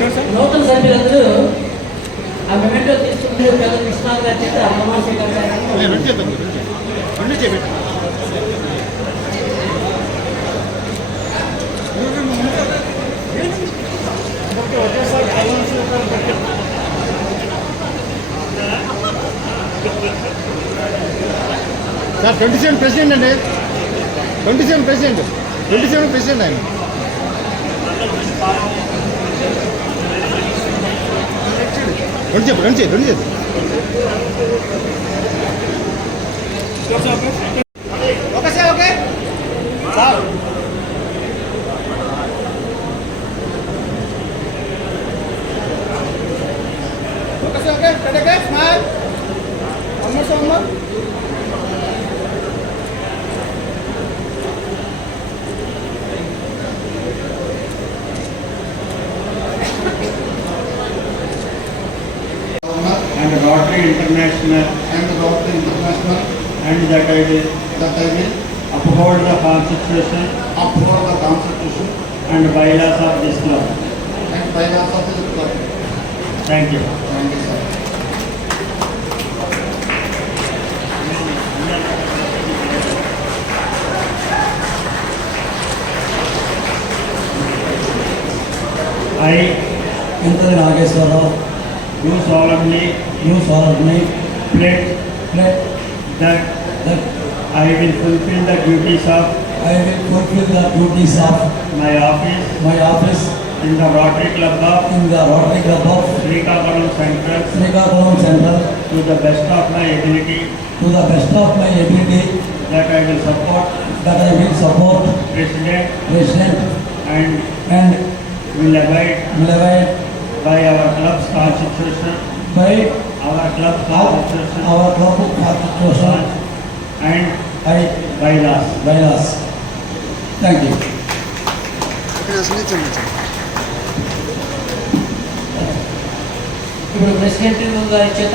నూతన సభ్యులందరూ ఆ మెమెంటో తీసుకుంటే పెద్ద కృష్ణాలు గారి చేత అమ్మవారి సార్ 27 ప్రెసిడెంట్ అండి 27 ప్రెసిడెంట్ ఆయన రెండు చేతి okay sir okay sir okay sir okay పెట్టే స్మైల్ అమ్మ and Rotary International and that I will uphold the Constitution and bylaws of this club. Thank you. sir. I Antari Nageswara do solemnly pledge that I will fulfill the duties of my office in the Rotary Club of Srikakulam Central to the best of my ability, that I will support President and will abide by our club's constitution, and bylaws. Thank you. ఇప్పుడు ప్రెసిడెంట్ గారి చేత